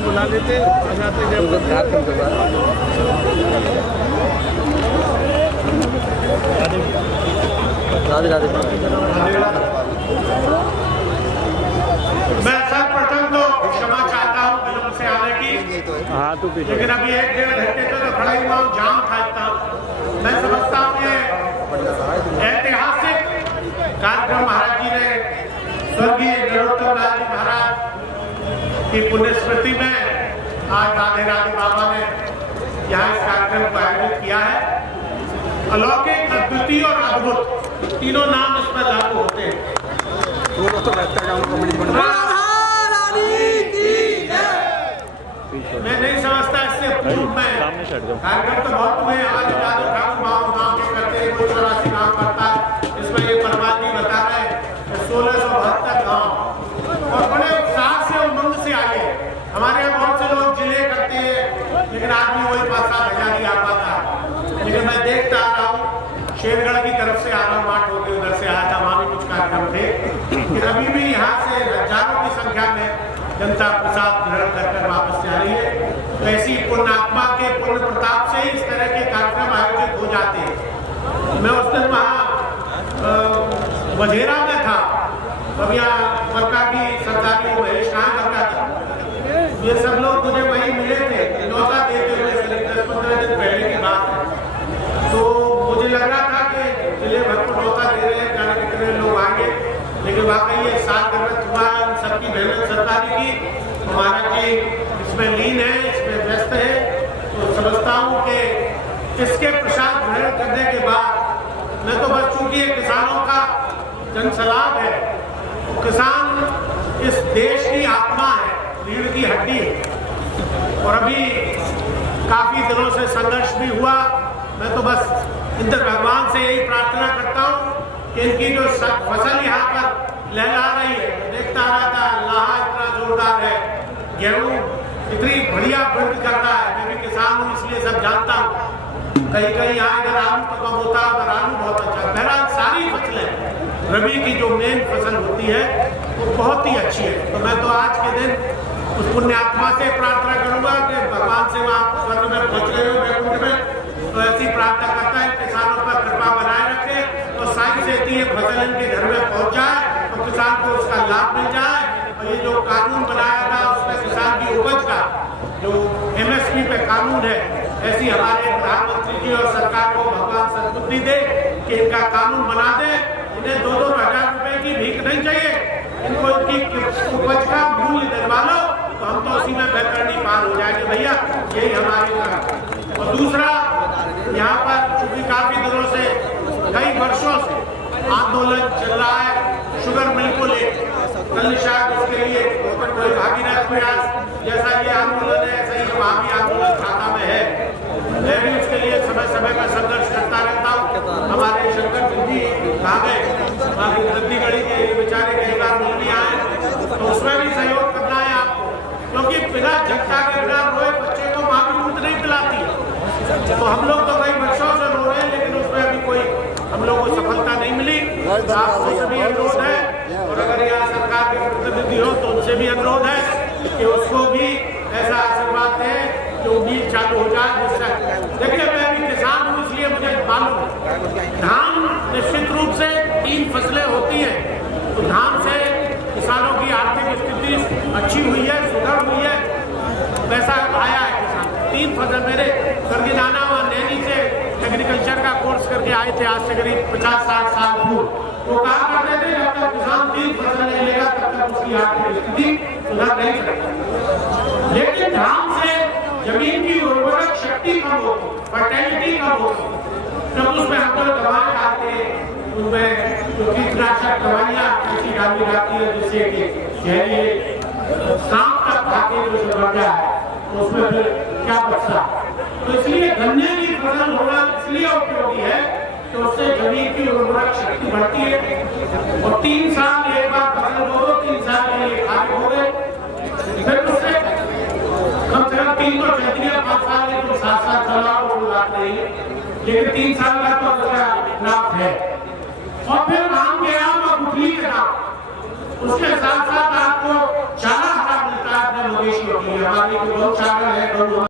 बुला लेते राधे राधे। मैं सर्वप्रथम तो क्षमा चाहता हूँ विलंब से आने की। हाँ तो लेकिन अभी 1-1.5 घंटे तो खड़ा हुआ हूँ, जाम था इतना। मैं समझता हूँ ये ऐतिहासिक कार्यक्रम महाराज जी ने स्वर्गीय नरोत्तम लाल जी महाराज की पुण्य स्मृति में आज राधे राधे बाबा ने यहाँ इस कार्यक्रम को आयोजित किया है। अलौकिक, अद्वितीय और अद्भुत तीनों नाम इस पर लागू होते हैं। मैं नहीं समझता इससे पूर्व में कार्यक्रम तो बहुत हुए, आज गाँव करते हैं, कोई 84 गाँव करता है। इसमें ये परमात्मा जी बता रहे हैं 1672 गाँव और बड़े उत्साह से उमंग से आए। हमारे यहाँ बहुत से लोग जिले करते हैं, लेकिन आदमी वही 5-7 हजार ही आ पाता है। लेकिन मैं देखता आ रहा हूँ, शेरगढ़ की तरफ से आ रहा हूँ, माठ होकर उधर से आया था, वहाँ भी कुछ कार्यक्रम थे। अभी भी यहाँ से हजारों की संख्या में जनता प्रसाद ग्रहण कर वापस जा रही है। तो ऐसी पुण्यात्मा के पुण्य प्रताप से इस तरह के कार्यक्रम आयोजित हो जाते हैं। मैं उस दिन वहाँ वजेरा में था, तब यहाँ मक्का की सरदारी महेश कहाँ करता था, ये सब लोग मुझे वहीं मिले थे, न्योता देते हुए 10-15 दिन पहले की बात है। तो मुझे लग रहा था कि जिले भर को न्योता दे रहे हैं, जाने कितने लोग आएंगे, लेकिन वाकई ये साल गलत हुआ है। सबकी मेहनत सरकारी की, हमारा जी इसमें लीन है, इसमें व्यस्त है। तो समझता हूँ कि इसके प्रसाद ग्रहण करने के बाद मैं तो बस, चूंकि ये किसानों का जनसलाब है, किसान इस देश की आत्मा है, रीढ़ की हड्डी है। और अभी काफी दिनों से संघर्ष भी हुआ। मैं तो बस इंद्र भगवान से यही प्रार्थना करता हूँ कि इनकी जो फसल यहाँ पर लहरा रही है, देखता रहा था, लाहा इतना जोरदार है, गेहूँ इतनी बढ़िया वृद्धि कर रहा है। मैं भी किसान हूँ, इसलिए सब जानता हूँ। कहीं कहीं यहाँ इधर आलू तो कम होता है, उधर आलू बहुत अच्छा। बहरहाल सारी फसलें, रबी की जो मेन फसल होती है वो बहुत ही अच्छी है। तो मैं तो आज के दिन उस पुण्यात्मा से प्रार्थना करूंगा कि भगवान से वहाँ स्वर्ग में पहुँच रहे हो, वैकुंठ में, तो ऐसी प्रार्थना करता है किसानों पर कृपा बनाए रखे और सारी सेती ये फसल इनके घर में पहुँच जाए और किसान को उसका लाभ मिल जाए। और ये जो कानून बनाया था उसमें किसान की उपज का जो MSP पे कानून है, ऐसी हमारे प्रधानमंत्री जी और सरकार को भगवान सद्बुद्धि दे कि इनका कानून बना दे। इन्हें 2-2 हजार रुपए की भीख नहीं चाहिए, इनको इनकी उपज का मूल्य दिलवा लो, तो हम तो उसी में बैतरणी पार हो जाएंगे भैया। यही हमारी तरफ। और दूसरा, यहाँ पर चूंकि काफी दिनों से, कई वर्षों से आंदोलन चल रहा है शुगर मिल को लेकर, कल शायद उसके लिए कोई भागीरथ प्रयास जैसा ये आंदोलन है, ऐसा ही वहाँ भी आंदोलन खाता में है। मैं भी उसके लिए समय समय पर संघर्ष करता रहता हूँ। हमारे शंकर जी कहाँ गए, बाकी गद्दीगढ़ी के बेचारे कई बार मिल भी आए, तो उसमें भी सहयोग करना है आपको, क्योंकि बिना झटका के, बिना रोए बच्चे को माँ भी दूध नहीं पिलाती। तो हम लोग तो कई वर्षों से रो रहे हैं, लेकिन उसमें अभी कोई हम लोग को सफलता नहीं मिली। आपसे भी अनुरोध है, और अगर यहाँ सरकार के प्रतिनिधि हो तो उनसे भी अनुरोध है कि उसको भी ऐसा आशीर्वाद दें जो उम्मीद चालू हो जाए। देखिए, मैं भी किसान हूँ, इसलिए मुझे मालूम है धान निश्चित रूप से 3 फसलें होती हैं, तो धान से किसानों की आर्थिक स्थिति अच्छी हुई है, सुधर हुई है, पैसा आया है किसान। 3 फसल मेरे स्वर्गीय नाना व नैनी से एग्रीकल्चर का कोर्स करके आए थे, आज से करीब 50-60 साल पूर्व। वो कहा करते थे जब तक किसान 3 फसल नहीं लेगा तब तक उसकी आर्थिक स्थिति सुधर नहीं सकती। लेकिन धान से जमीन की उर्वरक शक्ति कम होती, फर्टिलिटी कम होती, जब उसमें हम लोग दवाएं डालते हैं, उसमें जो कीटनाशक दवाइयाँ ऐसी डाली जाती है जिससे कि जहरीले सांप तक खाके जो बढ़ जाए, तो उसमें फिर क्या बचता। तो इसलिए गन्ने की फसल होना इसलिए उपयोगी है कि उससे जमीन की उर्वरक शक्ति बढ़ती है। और 3 साल एक बार फसल बो, 3 चलो 3 तो चलती है, 5 साल में तुम 7 चलाओ, कोई बात नहीं है, लेकिन 3 साल का तो उसका लाभ है। और फिर आम के आम और गुठली के दाम, उसके साथ साथ आपको चारा हरा मिलता है अपने मवेशियों के लिए। हमारी जो गौशाला है,